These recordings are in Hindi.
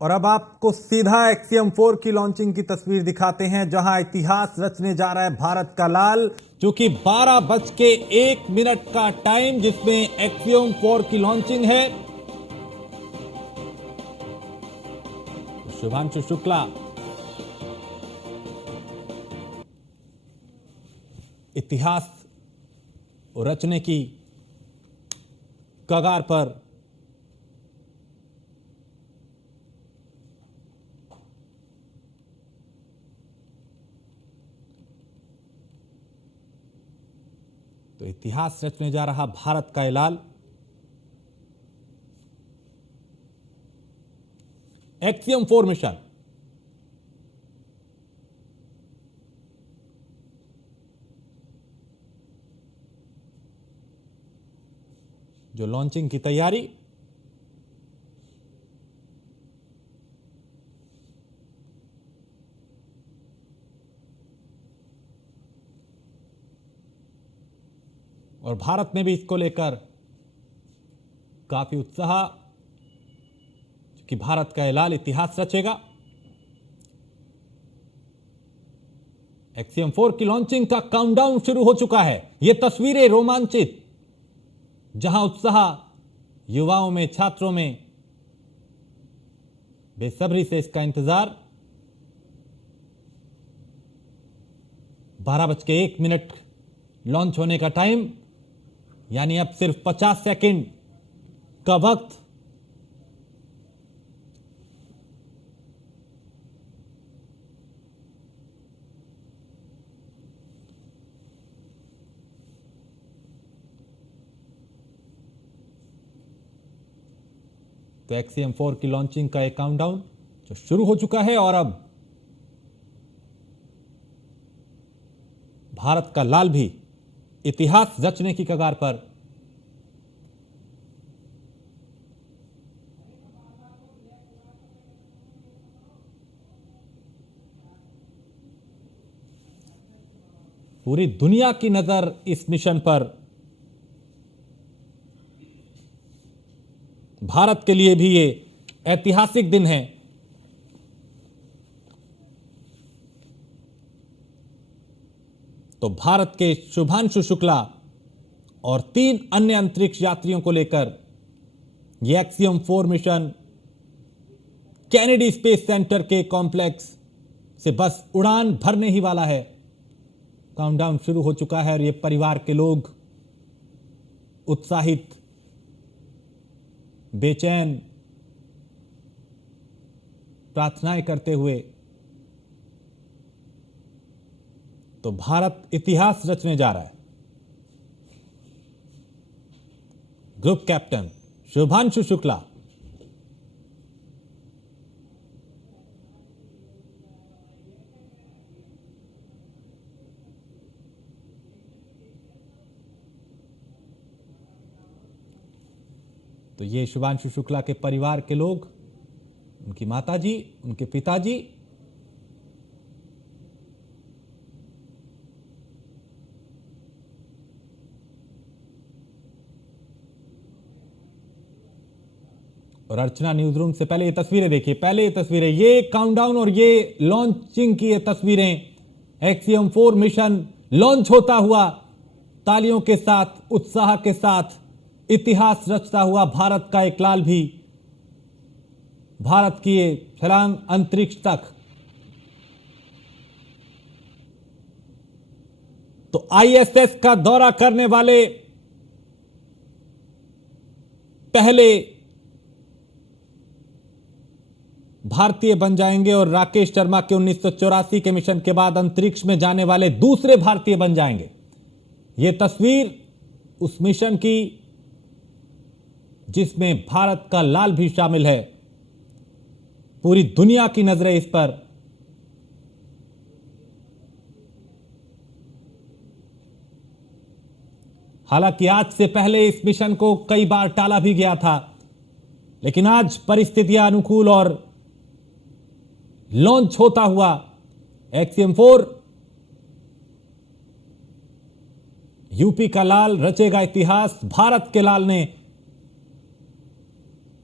और अब आपको सीधा एक्सियम 4 की लॉन्चिंग की तस्वीर दिखाते हैं, जहां इतिहास रचने जा रहा है भारत का लाल। क्योंकि 12:01 का टाइम जिसमें एक्सियम 4 की लॉन्चिंग है। शुभांशु शुक्ला इतिहास रचने की कगार पर तो इतिहास रचने जा रहा भारत का ये लाल एक्सियम 4 मिशन। जो लॉन्चिंग की तैयारी और भारत में भी इसको लेकर काफी उत्साह, कि भारत का ये लाल इतिहास रचेगा। एक्सियम 4 की लॉन्चिंग का काउंटडाउन शुरू हो चुका है। ये तस्वीरें रोमांचित, जहां उत्साह युवाओं में, छात्रों में बेसब्री से इसका इंतजार। 12:01 लॉन्च होने का टाइम, यानी अब सिर्फ 50 सेकंड का वक्त। तो एक्सियम 4 की लॉन्चिंग का एक काउंटडाउन जो शुरू हो चुका है और अब भारत का लाल भी इतिहास रचने की कगार पर। पूरी दुनिया की नजर इस मिशन पर। भारत के लिए भी ये ऐतिहासिक दिन है। तो भारत के शुभांशु शुक्ला और 3 अन्य अंतरिक्ष यात्रियों को लेकर यह axiom 4 mission Kennedy space centre के कॉम्प्लेक्स से बस उड़ान भरने ही वाला है। काउंटडाउन शुरू हो चुका है और ये परिवार के लोग उत्साहित, बेचैन, प्रार्थनाएं करते हुए। तो भारत इतिहास रचने जा रहा है। Group captain Shubhanshu Shukla. तो ये शुभांशु शुक्ला के परिवार के लोग, उनकी माताजी, उनके पिताजी, और अर्चना न्यूज रूम से पहले ये तस्वीरें देखिए। पहले ये तस्वीरें, ये काउंटडाउन और ये लॉन्चिंग की ये तस्वीरें। एक्सियम 4 मिशन लॉन्च होता हुआ, तालियों के साथ, उत्साह के साथ, इतिहास रचता हुआ भारत का एक लाल भी भारत की ये छलांग अंतरिक्ष तक। तो आईएसएस का दौरा करने वाले पहले भारतीय बन जाएंगे और राकेश शर्मा के 1984 के मिशन के बाद अंतरिक्ष में जाने वाले दूसरे भारतीय बन जाएंगे। यह तस्वीर उस मिशन की जिसमें भारत का लाल भी शामिल है। पूरी दुनिया की नजरें इस पर। हालांकि आज से पहले इस मिशन को कई बार टाला भी गया था, लेकिन आज परिस्थितियां अनुकूल और लॉन्च होता हुआ एक्सियम 4 यूपी का लाल रचेगा इतिहास। भारत के लाल ने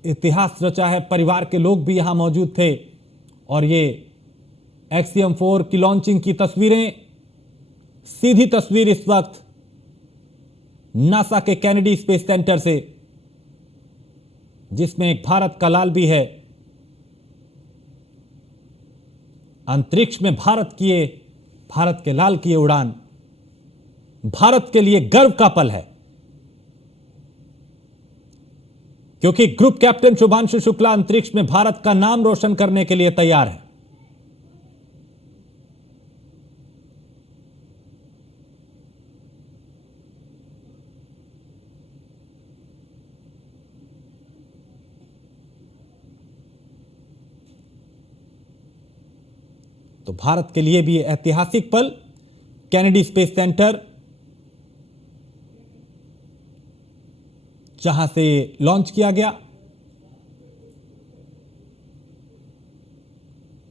इतिहास रचा है। परिवार के लोग भी यहां मौजूद थे और ये एक्सियम 4 की लॉन्चिंग की तस्वीरें, सीधी तस्वीर इस वक्त नासा के कैनेडी स्पेस सेंटर से, जिसमें एक भारत का लाल भी है। अंतरिक्ष में भारत के लाल की उड़ान भारत के लिए गर्व का पल है, क्योंकि ग्रुप कैप्टन शुभांशु शुक्ला अंतरिक्ष में भारत का नाम रोशन करने के लिए तैयार है। तो भारत के लिए भी ऐतिहासिक पल, कैनेडी स्पेस सेंटर जहां से लॉन्च किया गया।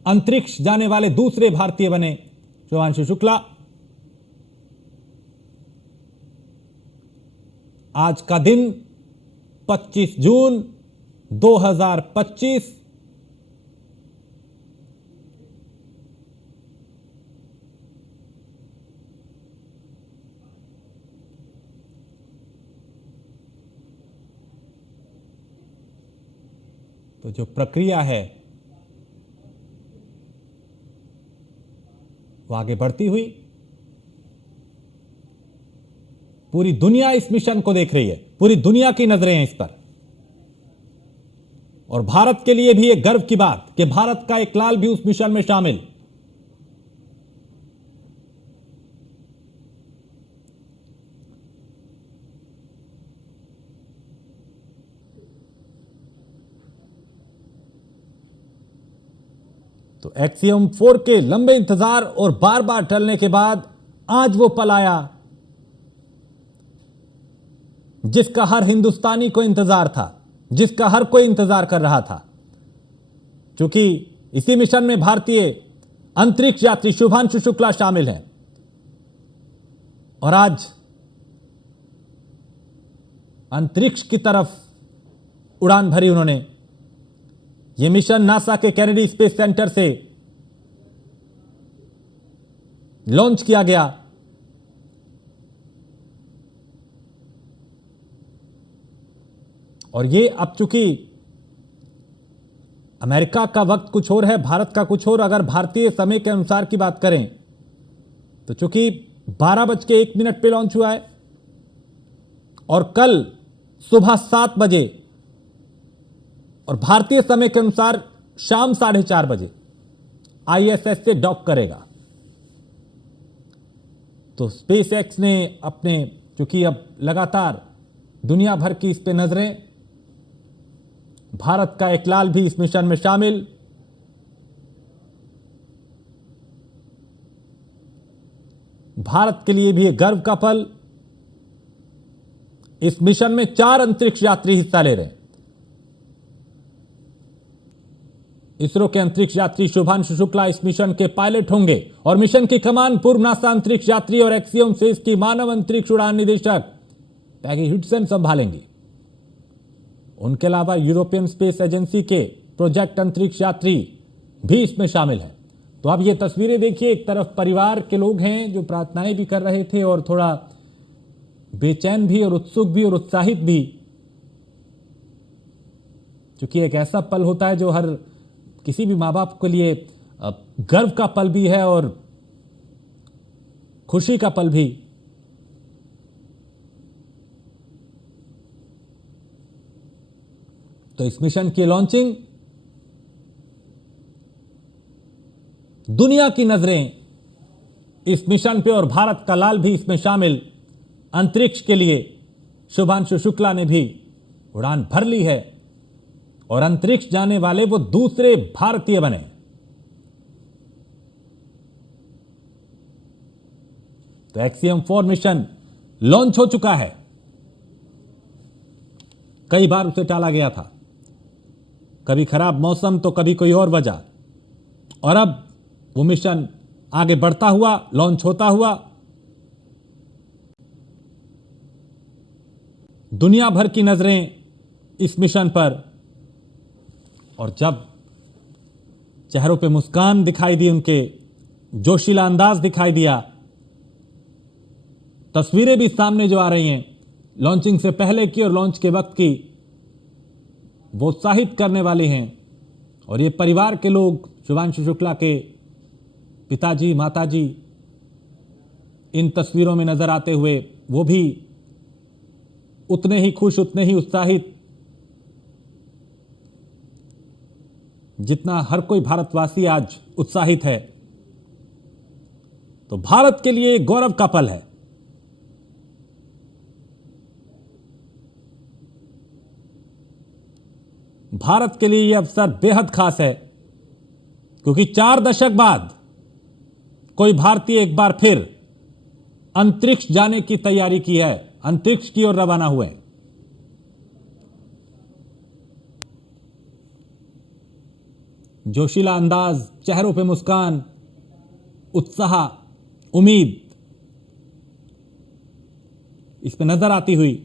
अंतरिक्ष जाने वाले दूसरे भारतीय बने शुभांशु शुक्ला। आज का दिन 25 जून 2025, तो जो प्रक्रिया है वो आगे बढ़ती हुई, पूरी दुनिया इस मिशन को देख रही है, पूरी दुनिया की नजरें हैं इस पर। और भारत के लिए भी एक गर्व की बात कि भारत का एक लाल भी उस मिशन में शामिल। तो एक्सियम 4 के लंबे इंतजार और बार बार टलने के बाद आज वो पल आया जिसका हर हिंदुस्तानी को इंतजार था, जिसका हर कोई इंतजार कर रहा था। क्योंकि इसी मिशन में भारतीय अंतरिक्ष यात्री शुभांशु शुक्ला शामिल हैं और आज अंतरिक्ष की तरफ उड़ान भरी उन्होंने। यह मिशन नासा के कैनेडी स्पेस सेंटर से लॉन्च किया गया। और ये अब चूंकि अमेरिका का वक्त कुछ और है, भारत का कुछ और, अगर भारतीय समय के अनुसार की बात करें तो चूंकि 12:01 पे लॉन्च हुआ है और कल सुबह 7 बजे और भारतीय समय के अनुसार शाम 4:30 बजे ISS से डॉक करेगा। तो स्पेसएक्स ने अपने, चूंकि अब लगातार दुनिया भर की इस पे नजरें, भारत का एक लाल भी इस मिशन में शामिल। भारत के लिए भी एक गर्व का पल। इस मिशन में 4 अंतरिक्ष यात्री हिस्सा ले रहे हैं। इसरो के अंतरिक्ष यात्री शुभांशु शुक्ला इस मिशन के पायलट होंगे और मिशन की कमान पूर्व नासा अंतरिक्ष यात्री और एक्सियम स्पेस की मानव अंतरिक्ष उड़ान निदेशक पैगी ह्यूडसन संभालेंगी। उनके अलावा यूरोपियन स्पेस एजेंसी के प्रोजेक्ट अंतरिक्ष यात्री भी इसमें शामिल हैं। तो अब ये तस्वीरें देखिए, एक तरफ परिवार के लोग हैं जो प्रार्थनाएं भी कर रहे थे और थोड़ा बेचैन भी और उत्सुक भी और उत्साहित भी, क्योंकि एक ऐसा पल होता है जो हर किसी भी माँ बाप के लिए गर्व का पल भी है और खुशी का पल भी। तो इस मिशन की लॉन्चिंग, दुनिया की नजरें इस मिशन पे और भारत का लाल भी इसमें शामिल। अंतरिक्ष के लिए शुभांशु शुक्ला ने भी उड़ान भर ली है और अंतरिक्ष जाने वाले वो दूसरे भारतीय बने। तो एक्सियम 4 मिशन लॉन्च हो चुका है। कई बार उसे टाला गया था, कभी खराब मौसम तो कभी कोई और वजह, और अब वो मिशन आगे बढ़ता हुआ, लॉन्च होता हुआ दुनिया भर की नजरें इस मिशन पर और जब चेहरों पे मुस्कान दिखाई दी, उनके जोशीला अंदाज दिखाई दिया, तस्वीरें भी सामने जो आ रही हैं लॉन्चिंग से पहले की और लॉन्च के वक्त की, वो उत्साहित करने वाली हैं। और ये परिवार के लोग, शुभांशु शुक्ला के पिताजी, माताजी, इन तस्वीरों में नजर आते हुए वो भी उतने ही खुश, उतने ही उत्साहित जितना हर कोई भारतवासी आज उत्साहित है। तो भारत के लिए गौरव का पल है। भारत के लिए यह अवसर बेहद खास है, क्योंकि 4 दशक बाद कोई भारतीय एक बार फिर अंतरिक्ष जाने की तैयारी की है, अंतरिक्ष की ओर रवाना हुए। जोशीला अंदाज, चेहरों पे मुस्कान, उत्साह, उम्मीद इसमें नजर आती हुई।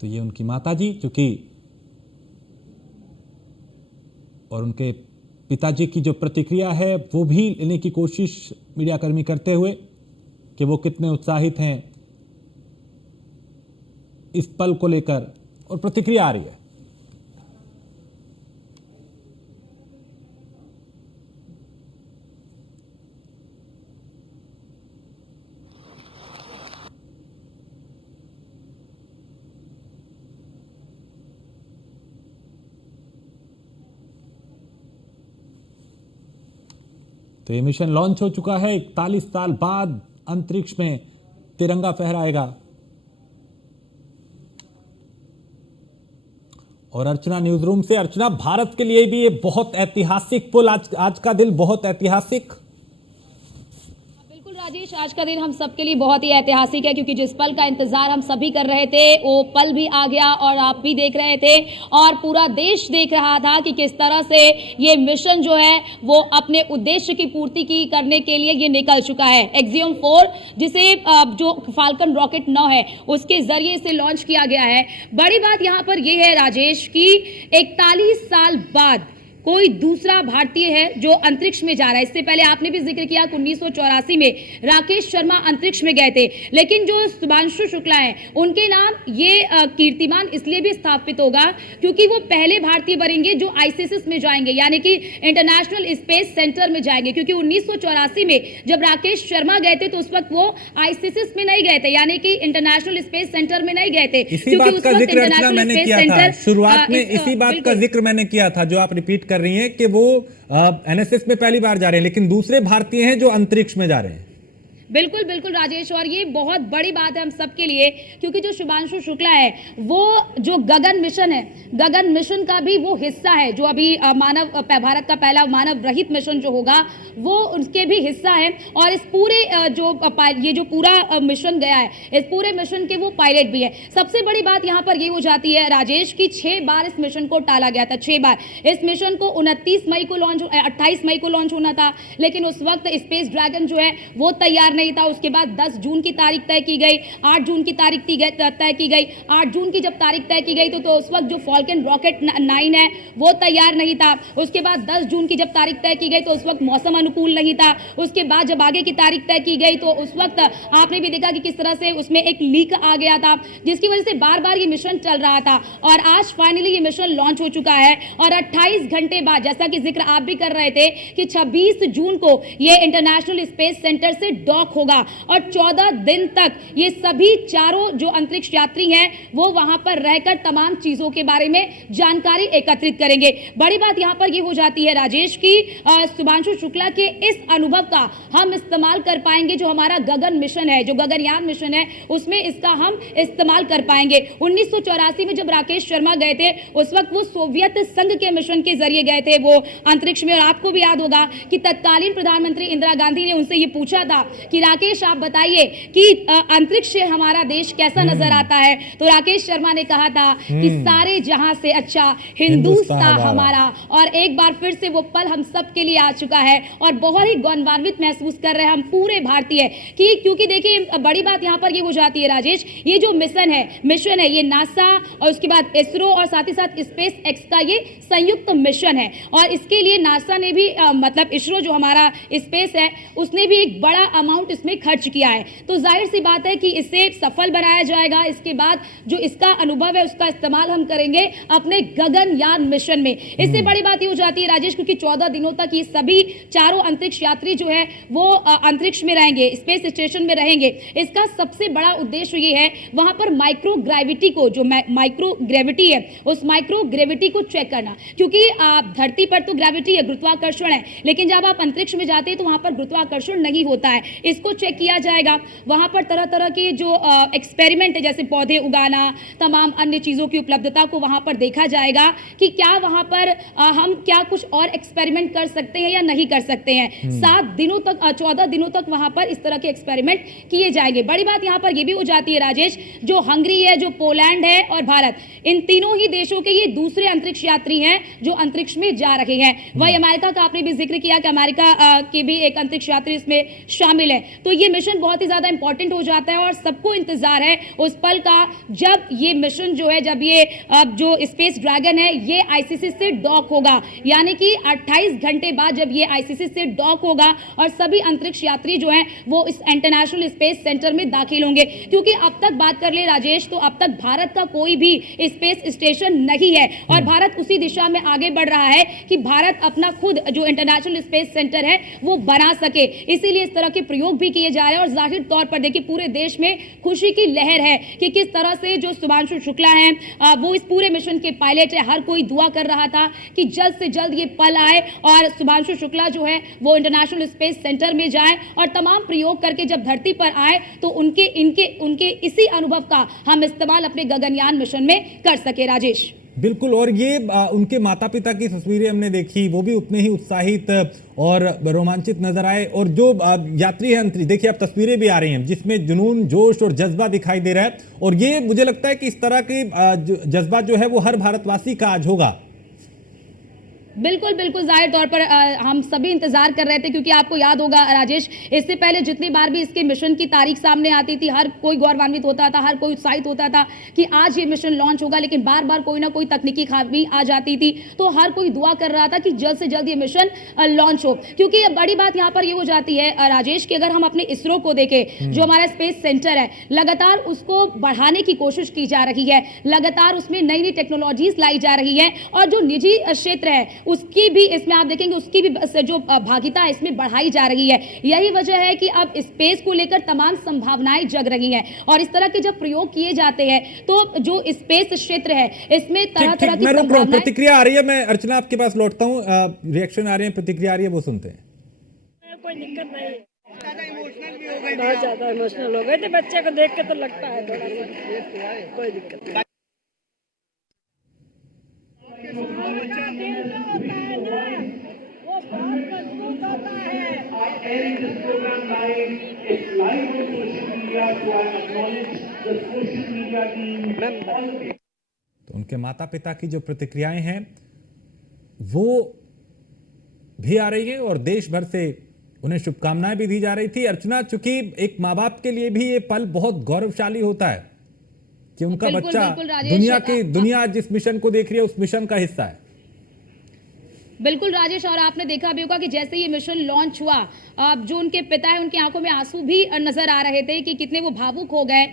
तो ये उनकी माताजी, चूंकि और उनके पिताजी की जो प्रतिक्रिया है वो भी लेने की कोशिश मीडियाकर्मी करते हुए कि वो कितने उत्साहित हैं इस पल को लेकर, और प्रतिक्रिया आ रही है। तो ये मिशन लॉन्च हो चुका है। 41 साल बाद अंतरिक्ष में तिरंगा फहराएगा। और अर्चना न्यूज रूम से। अर्चना, भारत के लिए भी ये बहुत ऐतिहासिक पुल, आज का दिन बहुत ऐतिहासिक। बिल्कुल राजेश, आज का दिन हम सबके लिए बहुत ही ऐतिहासिक है, क्योंकि जिस पल का इंतजार हम सभी कर रहे थे वो पल भी आ गया और आप भी देख रहे थे और पूरा देश देख रहा था कि किस तरह से ये मिशन जो है वो अपने उद्देश्य की पूर्ति की करने के लिए ये निकल चुका है। एक्सियम 4 जिसे जो फाल्कन रॉकेट 9 है उसके जरिए से लॉन्च किया गया है। बड़ी बात यहाँ पर यह है राजेश की 41 साल बाद कोई दूसरा भारतीय है जो अंतरिक्ष में जा रहा है। इससे पहले आपने भी जिक्र किया कि 1984 में राकेश शर्मा अंतरिक्ष में गए थे, लेकिन जो शुभांशु शुक्ला हैं उनके नाम ये कीर्तिमान इसलिए भी स्थापित होगा क्योंकि वो पहले भारतीय बनेंगे जो आईसीएसएस में जाएंगे, यानी कि इंटरनेशनल स्पेस सेंटर में जाएंगे। क्योंकि 1984 में जब राकेश शर्मा गए थे तो उस वक्त वो आईसीएसएस में नहीं गए थे, यानी कि इंटरनेशनल स्पेस सेंटर में नहीं गए थे। इसी बात का जिक्र मैंने किया था शुरुआत में, इसी बात का जिक्र मैंने किया था जो आप रिपीट कर रही हैं कि वो एनएसएस में पहली बार जा रहे हैं, लेकिन दूसरे भारतीय हैं जो अंतरिक्ष में जा रहे हैं। बिल्कुल बिल्कुल राजेश, और ये बहुत बड़ी बात है हम सब के लिए, क्योंकि जो शुभांशु शुक्ला है वो जो गगन मिशन है, गगन मिशन का भी वो हिस्सा है जो अभी भारत का पहला मानव रहित मिशन जो होगा वो उसके भी हिस्सा है। और इस पूरे ये जो पूरा मिशन गया है, इस पूरे मिशन के वो पायलट भी है। सबसे बड़ी बात यहाँ पर ये हो जाती है राजेश की 6 बार इस मिशन को टाला गया था। 6 बार इस मिशन को 28 मई को लॉन्च होना था, लेकिन उस वक्त स्पेस ड्रैगन जो है वो तैयार नहीं था। उसके बाद 10 जून की तारीख तय की गई, 8 जून की तारीख तय की गई। 8 जून की जब तारीख तय की गई तो उस वक्त जो फाल्कन रॉकेट 9 है वो तैयार नहीं था। उसके बाद 10 जून की जब तारीख तय की गई तो उस वक्त मौसम अनुकूल नहीं था। उसके बाद जब आगे की तारीख तय की गई तो उस वक्त आपने भी देखा कि किस तरह से उसमें एक लीक आ गया था, जिसकी वजह से बार बार ये मिशन चल रहा था। और आज फाइनली ये मिशन लॉन्च हो चुका है और 28 घंटे बाद, जैसा कि जिक्र आप भी कर रहे थे कि 26 जून को ये इंटरनेशनल स्पेस सेंटर से डॉक होगा और 14 दिन तक ये सभी चारों जो अंतरिक्ष यात्री हैं वो वहां पर रहकर तमाम चीजों के बारे में जानकारी एकत्रित करेंगे। बड़ी बात यहां पर ये हो जाती है राजेश की शुभांशु शुक्ला के इस अनुभव का हम इस्तेमाल कर पाएंगे। जो हमारा गगन मिशन है, जो गगनयान मिशन है, उसमें इसका हम इस्तेमाल कर पाएंगे। 1984 में जब राकेश शर्मा गए थे उस वक्त वो सोवियत संघ के मिशन के जरिए गए थे वो अंतरिक्ष में। और आपको भी याद होगा कि तत्कालीन प्रधानमंत्री इंदिरा गांधी ने उनसे ये पूछा था कि राकेश आप बताइए कि अंतरिक्ष से हमारा देश कैसा नजर आता है। तो राकेश शर्मा ने कहा था कि सारे जहां से अच्छा हिंदुस्तान हमारा, और एक बार फिर से वो पल हम सब के लिए आ चुका है और बहुत ही गौरवान्वित महसूस कर रहे हैं हम पूरे भारतीय कि, क्योंकि देखिए बड़ी बात यहाँ पर ये हो जाती है राजेश, ये जो मिशन है ये नासा और उसके बाद इसरो और साथ ही साथ स्पेस एक्स का ये संयुक्त मिशन है। और इसके लिए नासा ने भी मतलब इसरो जो हमारा स्पेस है उसने भी एक बड़ा अमाउंट इसमें खर्च किया है। तो जाहिर सी बात है कि इसे सफल बनाया जाएगा। इसके बाद जो इसका अनुभव है उसका इस्तेमाल हम करेंगे अपने गगनयान मिशन में। इससे बड़ी बात ये हो जाती है राजेश, क्योंकि 14 दिनों तक ये सभी चारों अंतरिक्ष यात्री जो है वो अंतरिक्ष में रहेंगे, स्पेस स्टेशन में रहेंगे। इसका सबसे बड़ा उद्देश्य ये है वहां पर माइक्रो ग्रेविटी को, जो माइक्रो ग्रेविटी है उस माइक्रो ग्रेविटी को चेक करना, क्योंकि धरती पर तो ग्रेविटी है, गुरुत्वाकर्षण है, लेकिन जब आप अंतरिक्ष में जाते हैं तो वहां पर गुरुत्वाकर्षण नहीं होता है। इसको चेक किया जाएगा। वहां पर तरह तरह के जो एक्सपेरिमेंट है जैसे पौधे उगाना, तमाम अन्य चीजों की उपलब्धता को वहां पर देखा जाएगा कि क्या वहां पर हम क्या कुछ और एक्सपेरिमेंट कर सकते हैं या नहीं कर सकते हैं। 7 दिनों तक 14 दिनों तक वहां पर इस तरह के एक्सपेरिमेंट किए जाएंगे। बड़ी बात यहां पर यह भी हो जाती है राजेश, जो हंगरी है, जो पोलैंड है और भारत, इन तीनों ही देशों के ये दूसरे अंतरिक्ष यात्री हैं जो अंतरिक्ष में जा रहे हैं। वही अमेरिका का आपने भी जिक्र किया कि अमेरिका के भी एक अंतरिक्ष यात्री इसमें शामिल है। तो ये मिशन बहुत ही ज्यादा इंपॉर्टेंट हो जाता है और सबको इंतजार है उस पल का जब ये मिशन जो है, जब ये जो स्पेस ड्रैगन है ये आईसीसी से डॉक होगा, यानी कि 28 घंटे बाद जब ये आईसीसी से डॉक होगा और सभी अंतरिक्ष यात्री जो हैं वो इस इंटरनेशनल स्पेस सेंटर में दाखिल होंगे। क्योंकि अब तक बात कर ले राजेश, तो अब तक भारत का कोई भी स्पेस स्टेशन नहीं है और भारत उसी दिशा में आगे बढ़ रहा है कि भारत अपना खुद जो इंटरनेशनल स्पेस सेंटर है वो बना सके। इसीलिए इस तरह के प्रयोग भी किए जा रहे हैं और जाहिर तौर पर देखिए पूरे देश में खुशी की लहर है कि किस तरह से जो शुभांशु शुक्ला हैं वो इस पूरे मिशन के पायलट है। हर कोई दुआ कर रहा था कि जल्द से जल्द ये पल आए और शुभांशु शुक्ला जो है वो इंटरनेशनल स्पेस सेंटर में जाए और तमाम प्रयोग करके जब धरती पर आए तो उनके इसी अनुभव का हम इस्तेमाल अपने गगनयान मिशन में कर सके। राजेश बिल्कुल, और ये उनके माता पिता की तस्वीरें हमने देखी, वो भी उतने ही उत्साहित और रोमांचित नजर आए। और जो यात्री हैं अंतरिक्ष, देखिए अब तस्वीरें भी आ रही हैं जिसमें जुनून, जोश और जज्बा दिखाई दे रहा है। और ये मुझे लगता है कि इस तरह की जज्बा जो है वो हर भारतवासी का आज होगा। बिल्कुल बिल्कुल, जाहिर तौर पर हम सभी इंतजार कर रहे थे, क्योंकि आपको याद होगा राजेश, इससे पहले जितनी बार भी इसके मिशन की तारीख सामने आती थी हर कोई गौरवान्वित होता था, हर कोई उत्साहित होता था कि आज ये मिशन लॉन्च होगा, लेकिन बार बार कोई ना कोई तकनीकी खामी आ जाती थी। तो हर कोई दुआ कर रहा था कि जल्द से जल्द ये मिशन लॉन्च हो। क्योंकि बड़ी बात यहाँ पर ये हो जाती है राजेश कि अगर हम अपने इसरो को देखें, जो हमारा स्पेस सेंटर है, लगातार उसको बढ़ाने की कोशिश की जा रही है, लगातार उसमें नई नई टेक्नोलॉजीज लाई जा रही है और जो निजी क्षेत्र है उसकी भी इसमें आप देखेंगे उसकी भी जो भागीदारी है इसमें बढ़ाई जा रही है। यही वजह है कि अब स्पेस को लेकर तमाम संभावनाएं जग रही हैं और इस तरह के जब प्रयोग किए जाते हैं तो जो स्पेस क्षेत्र है इसमें तरह तरह की संभावनाएं। प्रतिक्रिया आ रही है, मैं अर्चना आपके पास लौटता हूं। रिएक्शन आ रहे हैं, प्रतिक्रिया आ रही है, वो सुनते हैं। कोई दिक्कत नहीं, बहुत ज्यादा इमोशनल हो गए थे। बच्चे को देख के तो लगता है थोड़ा सा, कोई दिक्कत नहीं। तो उनके माता पिता की जो प्रतिक्रियाएं हैं वो भी आ रही है और देश भर से उन्हें शुभकामनाएं भी दी जा रही थी। अर्चना, चूंकि एक माँ बाप के लिए भी ये पल बहुत गौरवशाली होता है कि उनका बच्चा दुनिया जिस मिशन को देख रही है उस मिशन का हिस्सा है। बिल्कुल राजेश, और आपने देखा भी होगा कि जैसे ये मिशन लॉन्च हुआ जो उनके पिता है उनकी आंखों में आंसू भी नजर आ रहे थे कि कितने वो भावुक हो गए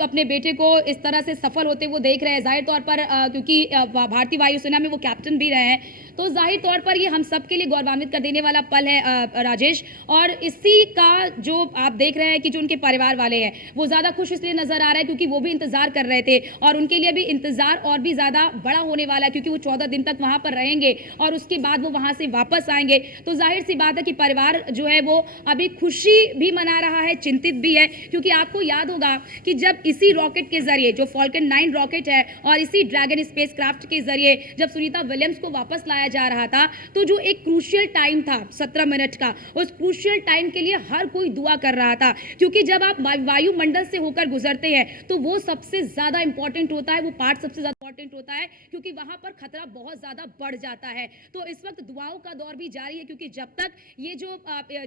अपने बेटे को इस तरह से सफल होते वो देख रहे हैं। जाहिर तौर पर क्योंकि भारतीय वायुसेना में वो कैप्टन भी रहे हैं, तो जाहिर तौर पर ये हम सब के लिए गौरवान्वित कर देने वाला पल है राजेश। और इसी का जो आप देख रहे हैं कि जो उनके परिवार वाले हैं वो ज़्यादा खुश इसलिए नजर आ रहे हैं क्योंकि वो भी इंतजार कर रहे थे और उनके लिए भी इंतजार और भी ज़्यादा बड़ा होने वाला है, क्योंकि वो 14 दिन तक वहाँ पर रहेंगे और उसके बाद वो वहां से वापस आएंगे। तो जाहिर सी बात है कि परिवार जो है वो अभी खुशी भी मना रहा है, चिंतित भी है, क्योंकि आपको याद होगा कि जब इसी रॉकेट के जरिए, जो फॉल्कन 9 रॉकेट है, और इसी ड्रैगन स्पेसक्राफ्ट के जरिए जब सुनीता विलियम्स को वापस लाया जा रहा था, तो जो एक क्रूशियल टाइम था 17 मिनट का, उस क्रूशियल टाइम के लिए हर कोई दुआ कर रहा था, क्योंकि जब आप वायुमंडल से होकर गुजरते हैं तो वो सबसे ज्यादा इंपॉर्टेंट होता है, वो पार्ट सबसे ज्यादा इंपॉर्टेंट होता है, क्योंकि वहां पर खतरा बहुत ज्यादा बढ़ जाता है। तो इस वक्त दुआओं का दौर भी जारी है, क्योंकि जब तक ये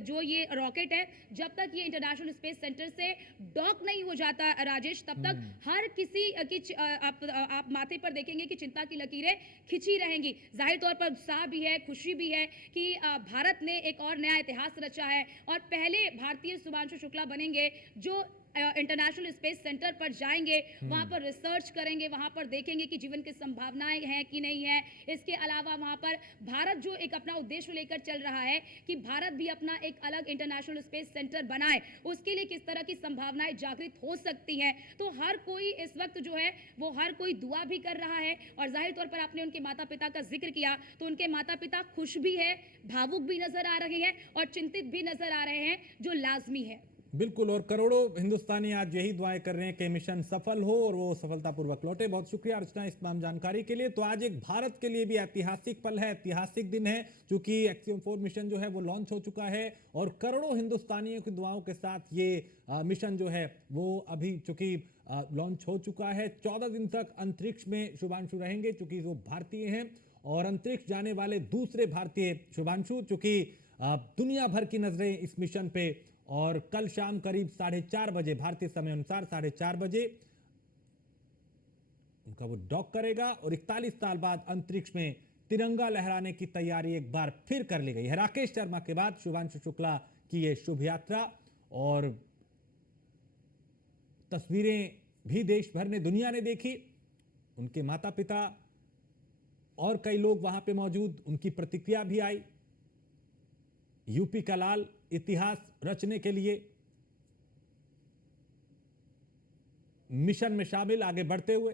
जो ये रॉकेट है, जब तक ये इंटरनेशनल स्पेस सेंटर से डॉक नहीं हो जाता राजेश, तब तक हर किसी की आप माथे पर देखेंगे कि चिंता की लकीरें खिंची रहेंगी। जाहिर तौर पर उत्साह भी है, खुशी भी है कि भारत ने एक और नया इतिहास रचा है और पहले भारतीय शुभांशु शुक्ला बनेंगे जो इंटरनेशनल स्पेस सेंटर पर जाएंगे, वहां पर रिसर्च करेंगे, वहां पर देखेंगे कि जीवन की संभावनाएं हैं कि नहीं है। इसके अलावा वहां पर भारत जो एक अपना उद्देश्य लेकर चल रहा है कि भारत भी अपना एक अलग इंटरनेशनल स्पेस सेंटर बनाए, उसके लिए किस तरह की संभावनाएं जागृत हो सकती हैं। तो हर कोई इस वक्त जो है वो हर कोई दुआ भी कर रहा है। और जाहिर तौर पर आपने उनके माता पिता का जिक्र किया, तो उनके माता पिता खुश भी है, भावुक भी नजर आ रहे हैं और चिंतित भी नजर आ रहे हैं, जो लाजमी है। बिल्कुल, और करोड़ों हिंदुस्तानी आज यही दुआएं कर रहे हैं कि मिशन सफल हो और वो सफलतापूर्वक लौटे। बहुत शुक्रिया अर्चना इस तमाम जानकारी के लिए। तो आज एक भारत के लिए भी ऐतिहासिक पल है, ऐतिहासिक दिन है, क्योंकि एक्सियम 4 मिशन जो है वो लॉन्च हो चुका है और करोड़ों हिंदुस्तानियों की दुआओं के साथ ये मिशन जो है वो अभी चूंकि लॉन्च हो चुका है। 14 दिन तक अंतरिक्ष में शुभांशु रहेंगे, चूंकि वो भारतीय हैं, और अंतरिक्ष जाने वाले दूसरे भारतीय शुभांशु, चूंकि दुनिया भर की नजरें इस मिशन पे, और कल शाम करीब 4:30 बजे भारतीय समय अनुसार 4:30 बजे उनका वो डॉक करेगा और 41 साल बाद अंतरिक्ष में तिरंगा लहराने की तैयारी एक बार फिर कर ली गई है। राकेश शर्मा के बाद शुभांशु शुक्ला की ये शुभ यात्रा, और तस्वीरें भी देश भर ने, दुनिया ने देखी। उनके माता पिता और कई लोग वहां पे मौजूद, उनकी प्रतिक्रिया भी आई। यूपी का लाल इतिहास रचने के लिए मिशन में शामिल, आगे बढ़ते हुए